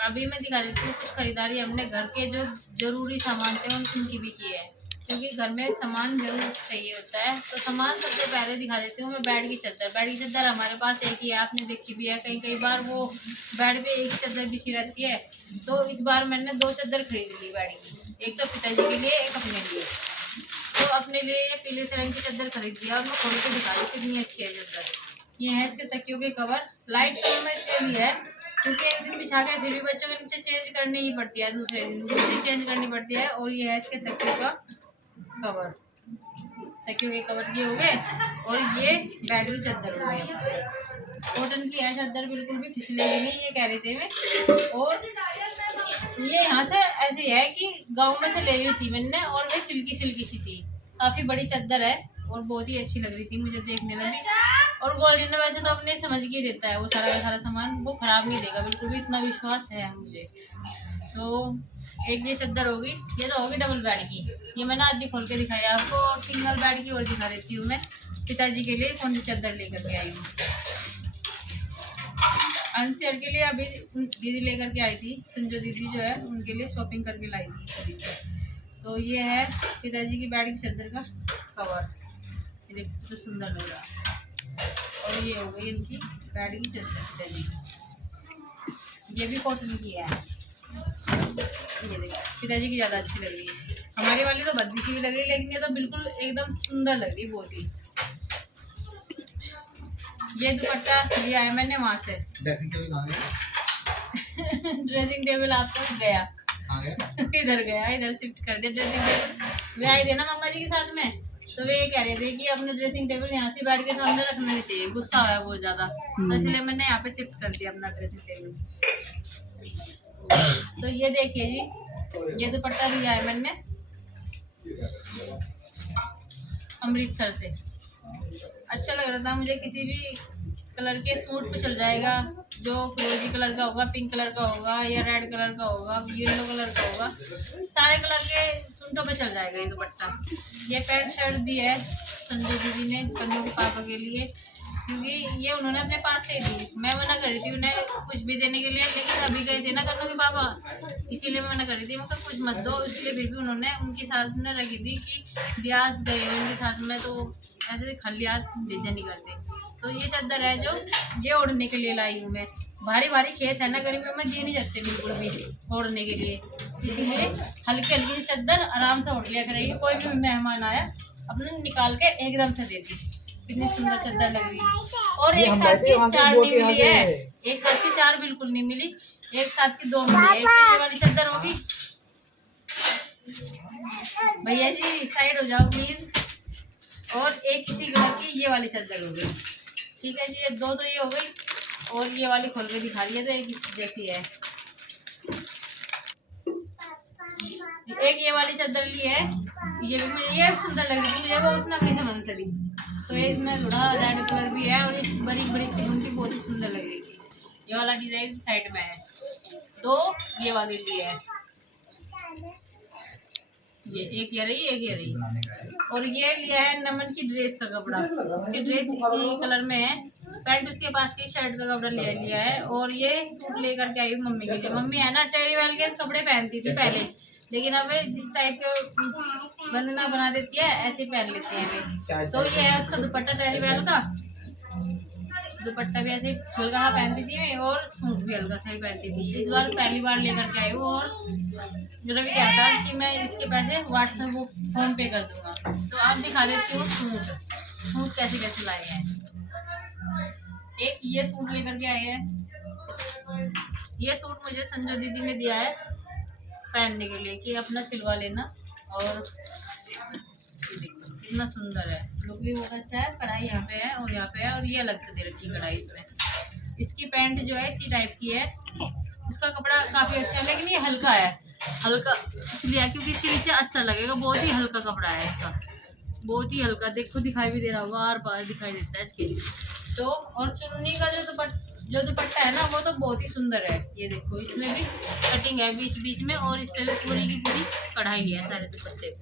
अभी मैं दिखा देती हूँ कुछ खरीदारी हमने घर के जो जरूरी सामान थे उनकी भी की है, क्योंकि घर में सामान जरूर चाहिए होता है। तो सामान सबसे पहले दिखा देती हूँ मैं। बेड की चादर, बेड की चादर हमारे पास एक ही है, आपने देखी भी है। कई कई बार वो बेड पे एक चादर बिछी रहती है, तो इस बार मैंने 2 चादर खरीद ली बेड की, एक तो पिताजी के लिए, एक अपने लिए। तो अपने लिए ये पीले से रंग की चादर खरीद लिया और मैं खोल के दिखा रही कितनी अच्छी है चादर। ये है इसके तकियों के कवर, लाइट कलर में इसके लिए है, क्योंकि एक दिन बिछा के फिर भी बच्चों के नीचे चेंज करनी ही पड़ती है, दूसरे दिन दूसरी चेंज करनी पड़ती है। और ये है इसके तकियों का कवर, तकियों के कवर ये हो गए। और ये बेड की चादर हो गई, कॉटन की है चादर, बिल्कुल भी फिसलेगी नहीं, ये कह रहे थे मैं। और ये यहाँ से ऐसी है कि गांव में से ले ली थी मैंने, और ये सिल्की सिल्की सी थी, काफी बड़ी चादर है और बहुत ही अच्छी लग रही थी मुझे देखने में भी। और गोल्डन में वैसे तो अपने समझ के देता है वो सारा का सारा सामान, वो खराब नहीं देगा बिल्कुल भी, इतना विश्वास है मुझे। तो एक ये चादर होगी, ये तो होगी डबल बेड की, ये मैंने आधी खोल के दिखाई आपको। और सिंगल बेड की और दिखा देती हूँ मैं। पिताजी के लिए कौन सी चादर लेकर के आई हूँ, अनसेयर के लिए अभी दीदी लेकर के आई थी, संजो दीदी जो है उनके लिए शॉपिंग करके लाई थी अभी। तो ये है पिताजी की बेड की चादर का कवर, ये देखो तो सुंदर लग रहा है। और ये हो गई इनकी बेड की चादर पिताजी की, ये भी कॉटन की है। ये देखो पिताजी की ज़्यादा अच्छी लग रही है, हमारी वाली तो भद्दी सी भी लग रही है, लेकिन ये तो बिल्कुल एकदम सुंदर लग रही है बहुत ही। ये दुपट्टा लिया है मैंने वहाँ से। ड्रेसिंग टेबल कहाँ गया? ड्रेसिंग टेबल आपको गया इधर गया, इधर शिफ्ट कर दिया ड्रेसिंग टेबल। वे आए थे ना मम्मा जी के साथ में, तो वे ये कह रहे थे कि अपना ड्रेसिंग टेबल यहाँ से बैठ के सामने रखना नहीं चाहिए, गुस्सा आया बहुत ज़्यादा, तो इसलिए मैंने यहाँ पे शिफ्ट कर दिया अपना ड्रेसिंग टेबल। तो ये देखिए जी, ये दुपट्टा लिया है मैंने अमृतसर से, अच्छा लग रहा था मुझे, किसी भी कलर के सूट पे चल जाएगा, जो फिरोजी कलर का होगा, पिंक कलर का होगा, या रेड कलर का होगा, येलो कलर का होगा, सारे कलर के सूटों पे चल जाएगा ये दुपट्टा। ये पैंट शर्ट दी है संजू दीदी ने कन्नू के पापा के लिए, क्योंकि ये उन्होंने अपने पास से दी, मैं मना कर रही थी उन्हें कुछ भी देने के लिए, लेकिन अभी गए थे ना कन्नू के पापा, इसीलिए मैं मना कर रही थी, मैं कुछ मत दो, इसलिए फिर भी उन्होंने, उनकी सास ने रखी थी कि ब्यास गए उनके साथ में, तो ऐसे खाली हाथ भेजा नहीं करते। तो ये चादर है जो ये ओढ़ने के लिए लाई हूँ मैं, भारी भारी खेस है ना गर्मियों में, ये नहीं सकते बिल्कुल भी ओढ़ने के लिए, इसीलिए हल्की हल्की चादर आराम से ओढ़ लिया करेंगे, कोई भी मेहमान आया अपने निकाल के एकदम से दे दी। कितनी सुंदर चादर लग रही है। और एक साथ की 4 नहीं मिली है, एक साथ की 4 बिल्कुल नहीं मिली, एक साथ की 2 मिली है। एक तो ये वाली चादर होगी, भैया जी साइड हो जाओ प्लीज, और एक इसी कलर की ये वाली चादर हो गई, ठीक है जी, ये 2 तो ये हो गई, और ये वाली खोल के दिखा रही है तो एक जैसी है। एक ये वाली चादर ली है, ये भी मुझे ये सुंदर लग रही थी मुझे, वो उसने अपनी समझ से दी, तो ये इसमें थोड़ा रेड कलर भी है, और ये बड़ी बड़ी सी मुंडी बहुत ही सुंदर लग रही थी। ये वाला डिजाइन साइड में है, तो ये वाली ली है, ये एक ये रही, एक ये रही। और ये लिया है नमन की ड्रेस का कपड़ा, उसकी ड्रेस इसी कलर में है, पैंट उसके पास की शर्ट का कपड़ा ले लिया है। और ये सूट लेकर के आई हूँ मम्मी के लिए, मम्मी है ना टेरी वाल के कपड़े पहनती थी पहले, लेकिन अब जिस टाइप के बंदना बना देती है ऐसे पहन लेती है वे। तो ये है उसका दुपट्टा टेरी वाल का, दुपट्टा भी ऐसे हल्का सा पहनती थी मैं, और सूट भी हल्का सा ही पहनती थी। इस बार पहली बार लेकर के आई हूँ, और मेरा भी क्या था कि मैं इसके पैसे व्हाट्सएप फोन पे कर दूंगा, तो आप दिखा देती हूँ सूट कैसे कैसे लाए हैं। एक ये सूट लेकर के आए हैं, ये सूट मुझे संजय दीदी ने दिया है पहनने के लिए कि अपना सिलवा लेना, और कितना सुंदर है, लुक भी बहुत अच्छा है, कढ़ाई यहाँ पे है और यहाँ पे है, और ये अलग से दे रखी कढ़ाई इसमें। इसकी पैंट जो है इसी टाइप की है, उसका कपड़ा काफी अच्छा है, लेकिन ये हल्का है, हल्का इसलिए क्योंकि इसके नीचे अस्तर लगेगा, बहुत ही हल्का कपड़ा है इसका, बहुत ही हल्का, देखो दिखाई भी दे रहा होगा, आर पार दिखाई देता है इसके लिए। तो और चुन्नी का जो दुपट्टा है ना वो तो बहुत ही सुंदर है, ये देखो इसमें भी कटिंग है बीच बीच में, और इस पे भी पूरी की पूरी कढ़ाई है सारे दुपट्टे पे।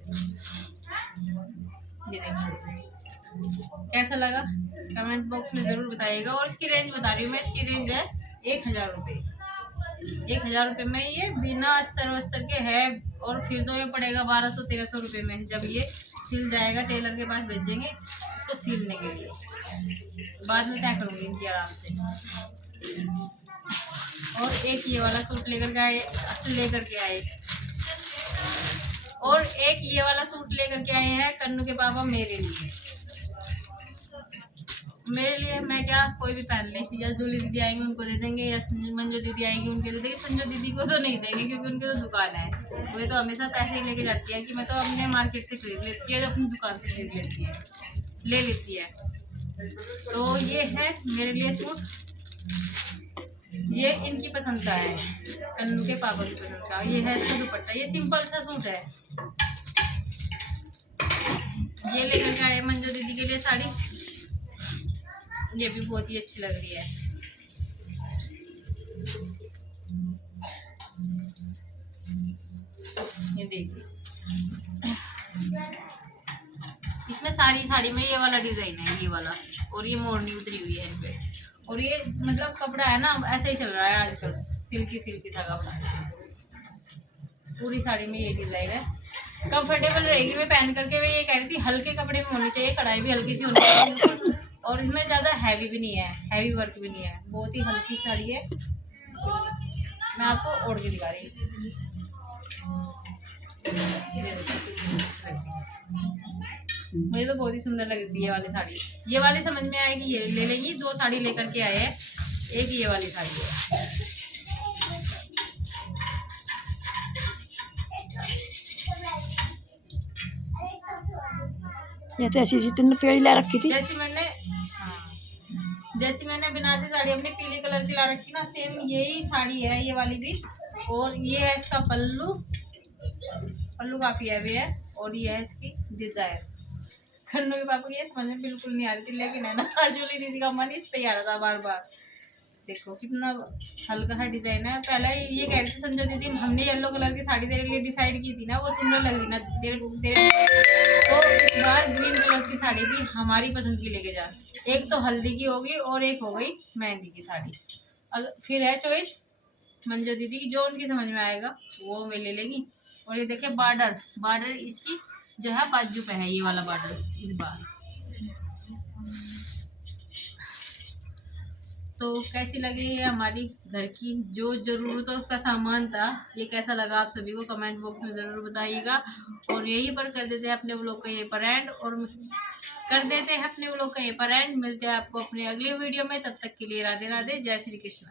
ये देखो कैसा लगा कमेंट बॉक्स में ज़रूर बताइएगा। और इसकी रेंज बता रही हूँ मैं, इसकी रेंज है 1000 रुपये। 1000 रुपये में ये बिना अस्तर वस्तर के है। और फिर तो ये पड़ेगा 1200-1300 रुपये में, जब ये सिल जाएगा टेलर के पास भेजेंगे इसको सिलने के लिए। बाद में तय करूँगी इनकी आराम से। और एक ये वाला सूट लेकर के आए और एक ये वाला सूट लेकर के आए हैं कन्नू के पापा मेरे लिए। मैं क्या, कोई भी पहन ले, या जूली दीदी आएंगे उनको दे देंगे, या मंजू दीदी आएंगी उनके दे देंगे। संजू दीदी को तो नहीं देंगे क्योंकि उनकी तो दुकान है, वो तो हमेशा पैसे ही लेके जाती है कि मैं तो अपने मार्केट से खरीद लेती है, तो अपनी दुकान से खरीद लेती है, ले लेती है। तो ये है मेरे लिए सूट, ये इनकी पसंद का है, कन्नू के पापा की पसंद का। ये है इसका दुपट्टा, ये सिंपल सा सूट है। ये लेकर के आए मंजू दीदी के लिए साड़ी, ये भी बहुत ही अच्छी लग रही है। ये देखिए, इसमें सारी साड़ी में ये वाला डिजाइन है, ये वाला, और ये मोरनी उतरी हुई है इन पे। और ये मतलब कपड़ा है ना, ऐसा ही चल रहा है आजकल, सिल्की सा कपड़ा। पूरी साड़ी में ये डिजाइन है, कंफर्टेबल रहेगी। मैं पहन करके मैं ये कह रही थी हल्के कपड़े में होनी चाहिए, कढ़ाई भी हल्की सी होनी चाहिए, और इसमें ज़्यादा हैवी भी नहीं है, हैवी वर्क भी नहीं है, बहुत ही हल्की साड़ी है। मैं आपको ओढ़ के दिखा रही हूँ, मुझे तो बहुत ही सुंदर लग रही है ये वाली साड़ी। ये वाली समझ में आएगी, ये ले लेंगी। 2 साड़ी लेकर के आए हैं, एक ये वाली साड़ी है। ये तो ऐसी जितनी प्यारी ला रखी थी। जैसी मैंने बनारसी साड़ी अपने पीले कलर की ला रखी ना, सेम यही साड़ी है ये वाली भी। और ये है इसका पल्लू काफी हैवी है, और ये है इसकी डिजाइन। कन्नू के पापा की ये समझ में बिल्कुल नहीं आ रही थी, लेकिन है ना जूली दीदी का मन इस पे ही आ रहा था बार बार। देखो कितना हल्का सा डिजाइन है। पहले ये कह रही थी संजय दीदी, हमने येलो कलर की साड़ी तेरे लिए डिसाइड की थी ना, वो सुंदर लग रही ना तेरे तो इस बार ग्रीन कलर की साड़ी भी हमारी पसंद की लेके जा। एक तो हल्दी की होगी और एक हो गई मेहंदी की साड़ी। फिर है चॉइस मंजू दीदी की, जो उनकी समझ में आएगा वो मैं ले लेंगी। और ये देखिए बॉर्डर इसकी जो है बाजू पे है, ये वाला बॉर्डर इस बार। तो कैसी लगी है हमारी घर की जो ज़रूरतों का सामान था, ये कैसा लगा आप सभी को कमेंट बॉक्स में ज़रूर बताइएगा। और यहीं पर कर देते हैं अपने व्लॉग का ये पर एंड, और मिलते हैं आपको अपने अगले वीडियो में। तब तक के लिए राधे राधे, जय श्री कृष्ण।